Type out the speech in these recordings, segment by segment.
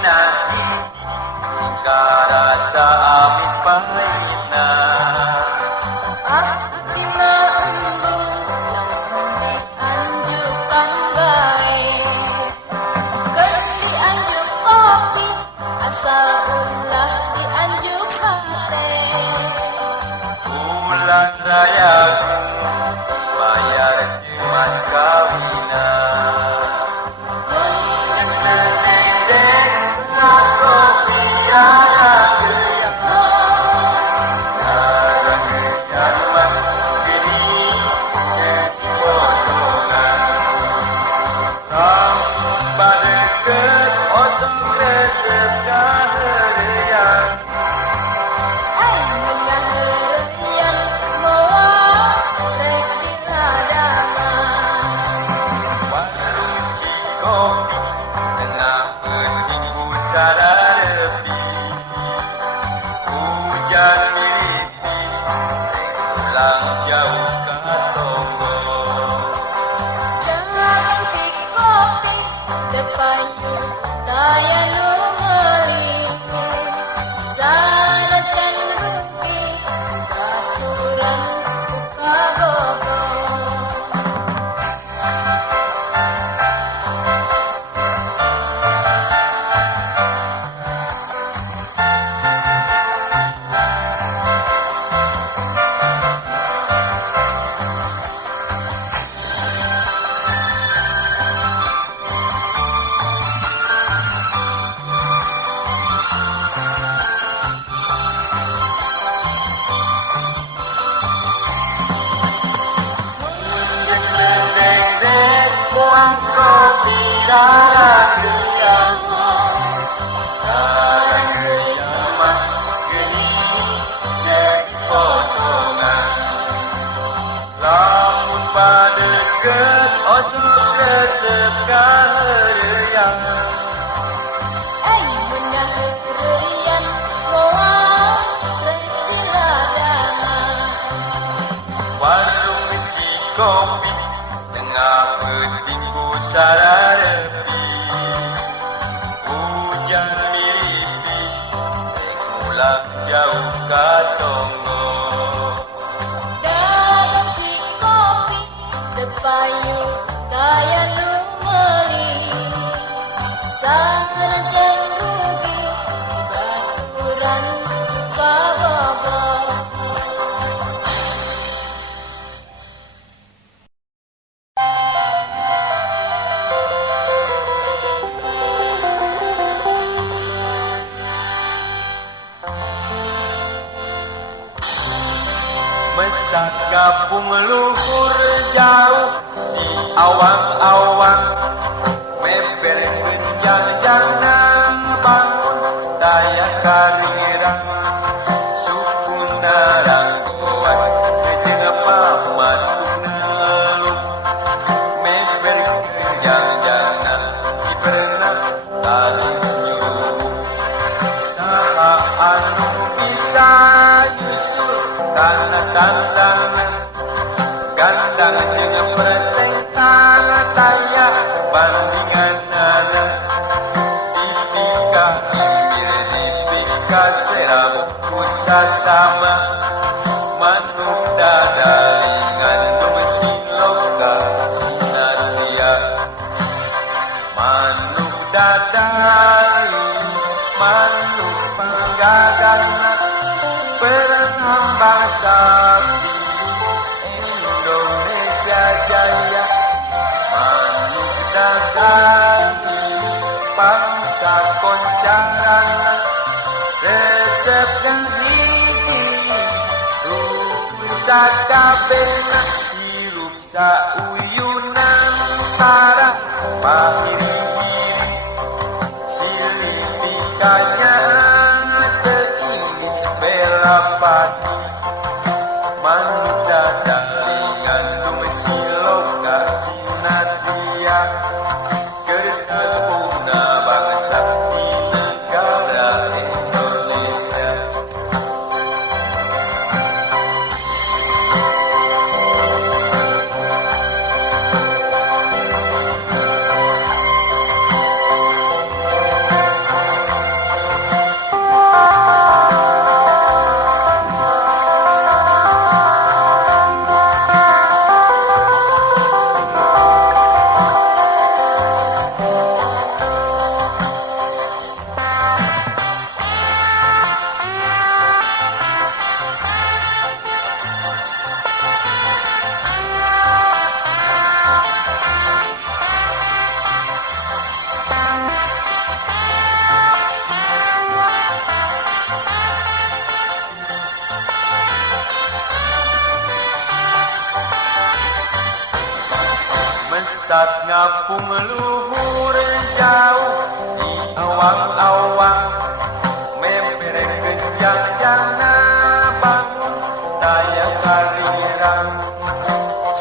nahi jika rasa amis pahina. Ah, bila embun yang dianjurkan baik, dianjuk kopi asal ulah dianjuk hati. Bulan rayaku bayar mas kawinan. Warung Cikopi tengah peting pusara repi, hujan nipis mengulang jauh katonggo. Dagang si kopi tepayu kaya lumeli, sarajan rugi baturan kabogo. Mesak gabung luhur jauh di awang-awang, member genjang jangan bangun daya karirang, suku narang goas di tengah pamatung ngeluk, member genjang jangan diberenang tarik nyuruh, saha anu bisa nyusul tanah-tanah gandang jeung preteng taya bandingan anak dipika pinggir dipika serap kusasama manuk dadalingan nusin loga sinatia manuk dadaling manuk panggagana bangsa Indonesia Jaya, manuk dagang pangka koncangan, resep yang gigi rukun sakabena hirup sauyunan para pahiri-hiri silih ditanya teingis belapati manuk dadalingan dumesi loka sinadia kersaguna bangsa di negara Indonesia. Bangsat ngapung luhur jauh di awang-awang, mempereng kenjang jana bangun daya karirang,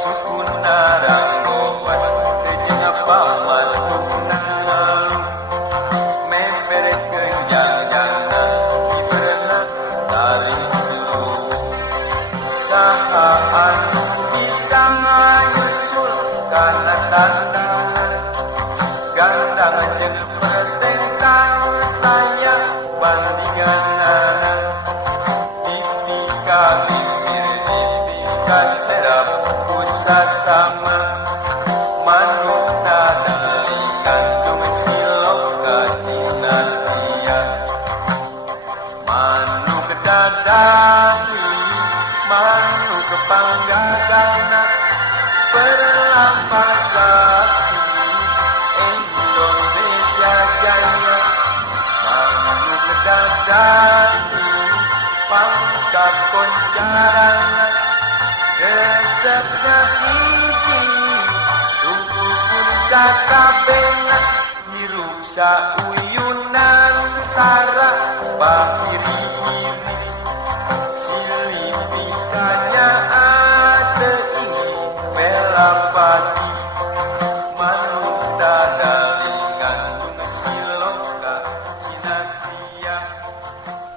sukun narang gowas kejeng paman tunang, mempereng kenjang jana diberenang tarik dulu, saha anu bisa nyusul karena tantangan gandang jeung pertengkang tanya bandingan anak pipi ka bibir pipi ka serap kusasama manuk dadali gantung silok ka tinantia manuk dadali manuk kepanggagana perlampang sakti Indonesia Jaya manuk dadali pangkat koncaran resepnya gigi tunggu sakabena hirup sauyunan tara bakiri silipikanya ate ini melapati manuk dadali gantung siloka sinantia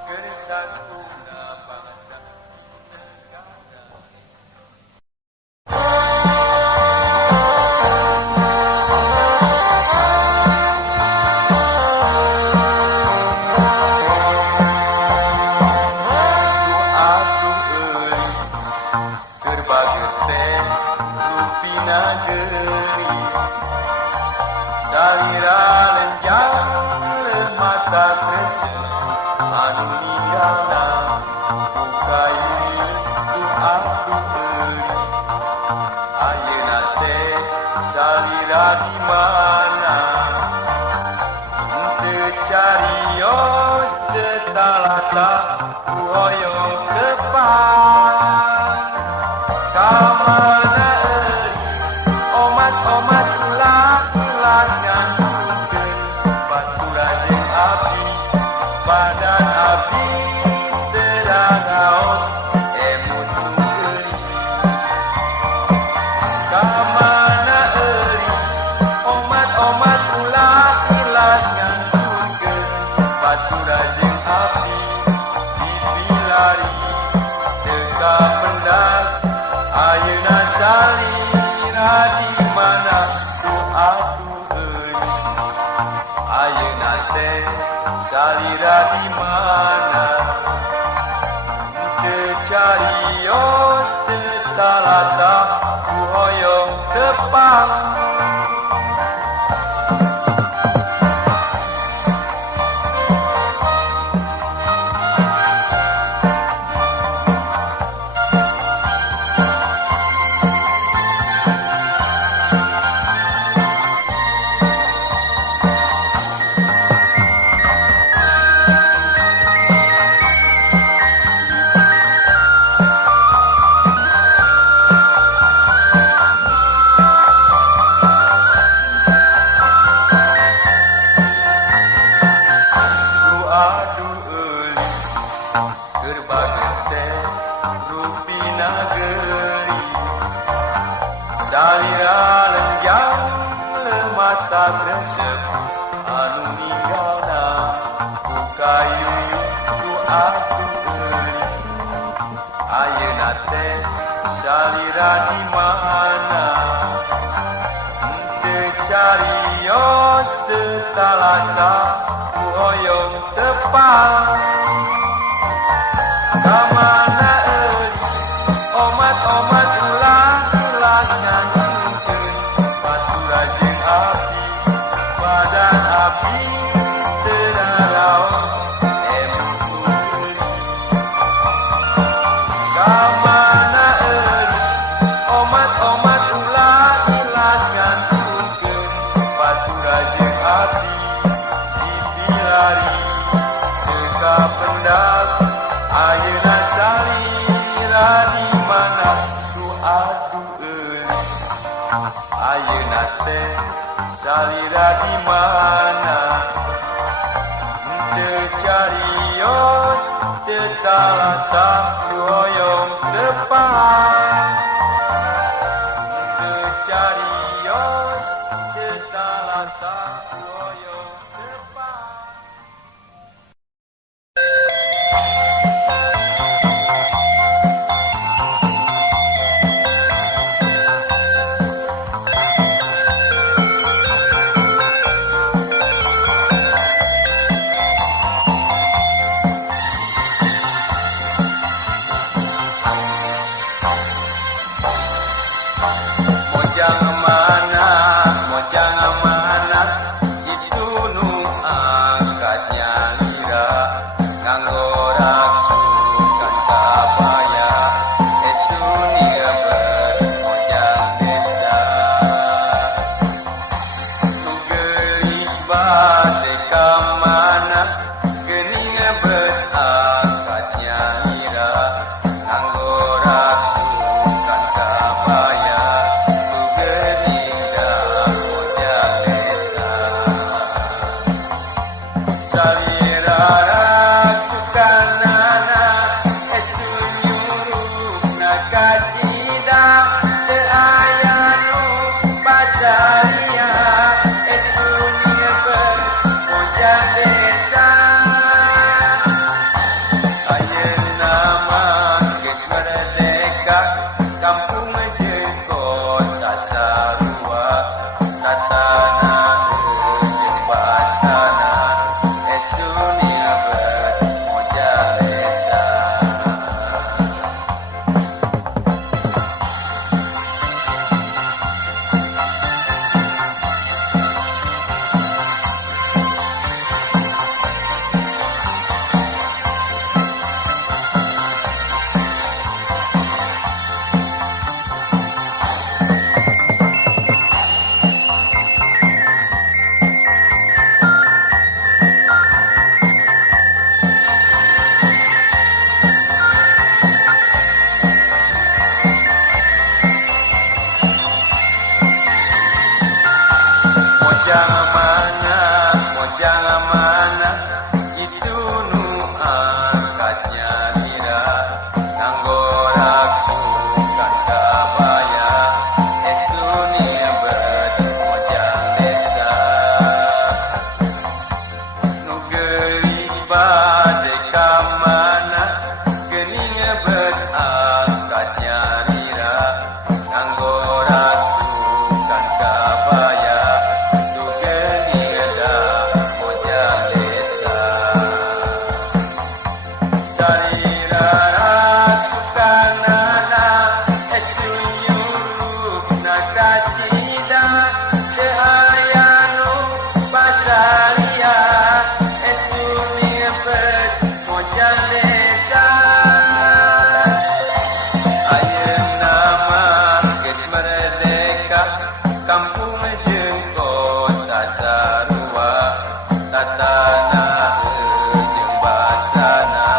kersakuna bangsa negara. Salira lenjang mata kresek anu ninggalna bukairi tu aku euris ayeuna teh salira di mana teu carios teu talata ku hoyong depan ka mana euy omat-omat ulah badan abdi teragaos emun nunggeuy kamana euy omat-omat ulah kelas ngantungkeun batura jeung abdi dipilari teu kapendang ayeuna salira di mana tu atuh euy ayeuna teh salira di mana teu carios teu talata ku hoyong tepang salira lenjang mata kresep anu ninggalna bukayu tu aku euris ayeuna teh salira di mana teu carios teu talata ku hoyong tepang kamana euy omat-omat ulah ngantungkeun batura jeung abdi badan abdi teragaos emun nunggeuy kamana euy omat-omat ulah ngantungkeun batura jeung abdi salira di mana tercarios tertalatang royong depan tercarios tertalatang royong depan. Mojang mana itu nu angkatnya lira nganggo raksukan kabaya estunia bermojang desa nu gelis bade ka mana geuning berangkatnya lira nganggo raksukan kabaya salira raksukanana estu nyuruh nakatida teu aya nu pasaria estu nyeupeun mojang desa ayeuna mah geus merdeka kampung jeung kota sarua tatana jeung basana dunia bermojang desa. Mojang mana itu nu angkatnya lira nganggo raksukan kabaya estunia bermojang desa nu gelis bade ka mana geuning berangkatnya lira nganggo raksukan kabaya salira raksukanana estu nyuruh nakacida teu aya nu pasaria estu nyeupeun mojang desa ayeuna mah geus merdeka kampung jeung kota sarua tatana jeung basana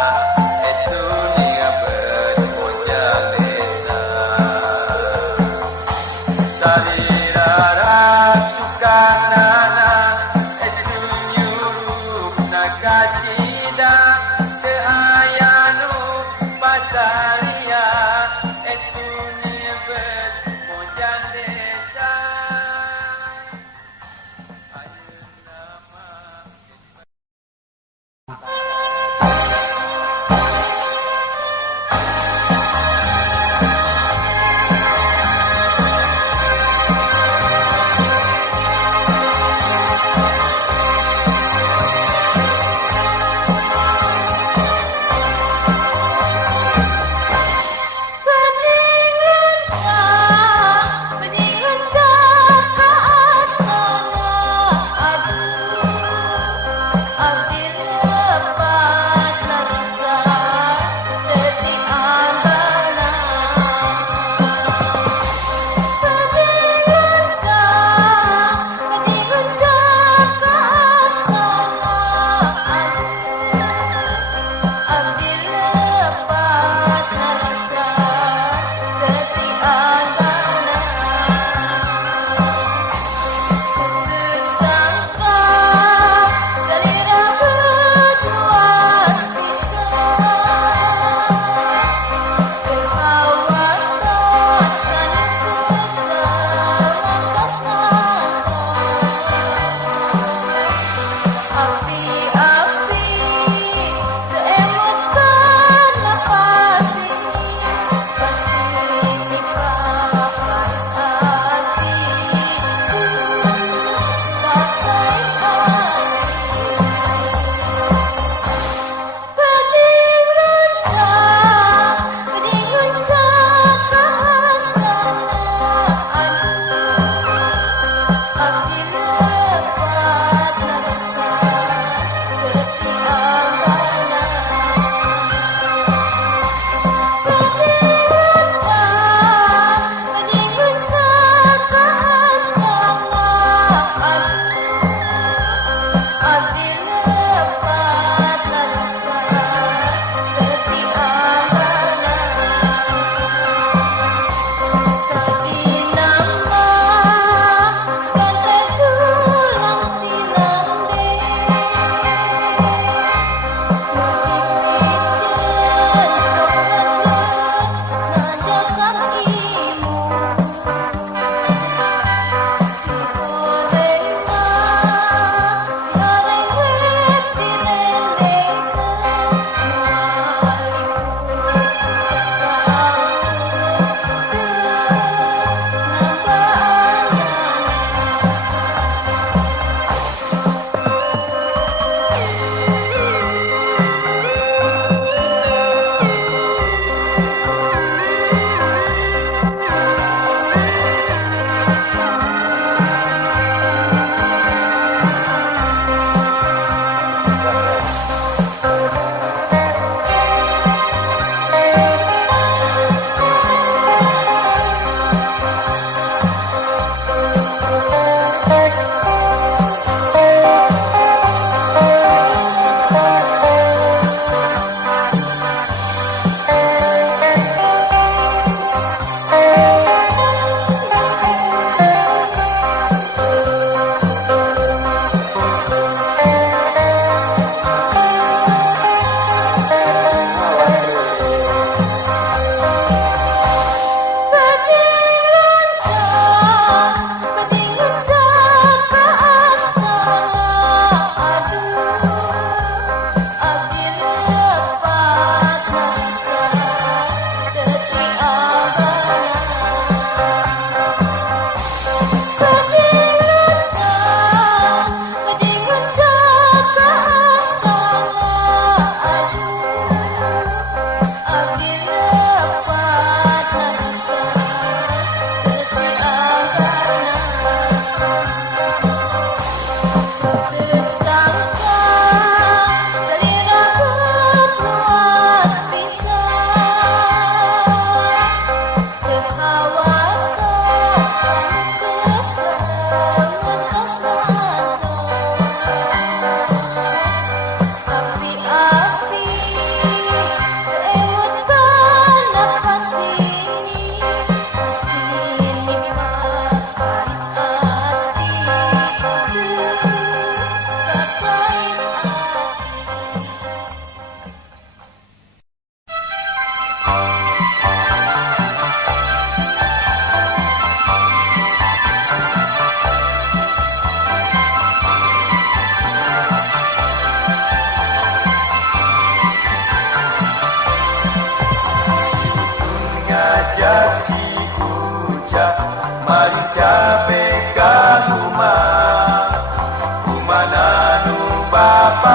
salira raksukanana estu nyuruh nakacida teu aya nu pasaria estu nyeupeun mojang desa ayeuna mah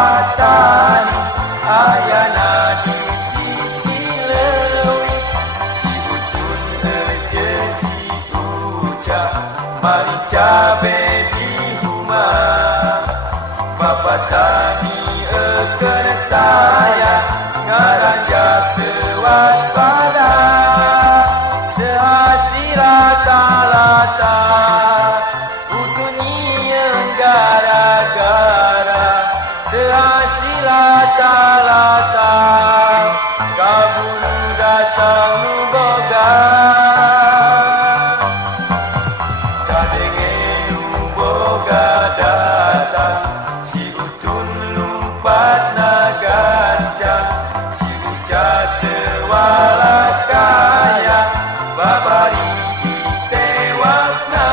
bapatan ayana di sisi lewi si utun eje si ucap mari cabe di rumah bapatani ekertaya ngaranjak tewas pada sehasila talata utunien gara-gara sehasila talata kabulu datang nuboga kadenge nuboga datang si utun lumpat nagancang si ucat tewala kaya babari ditewakna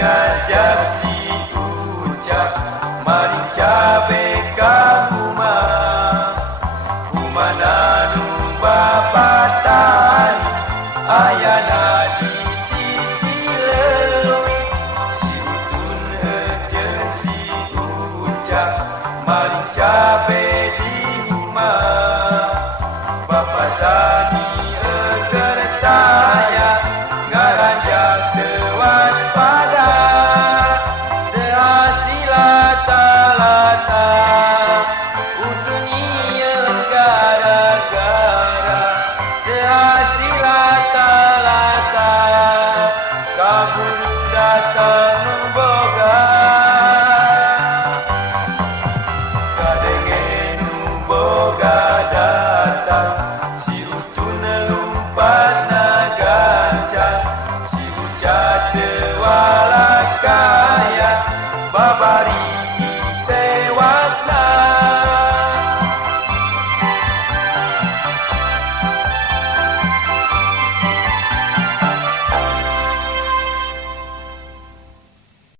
ngajak si ucap mari cabe ka rumah nanu bapatan ayana di sisi lewi si utun eje si ucap mari cabe di rumah bapatani ekertaya ngaranjak tewas pada sehasila talata utunien gara-gara sehasila talata kabulu datang nuboga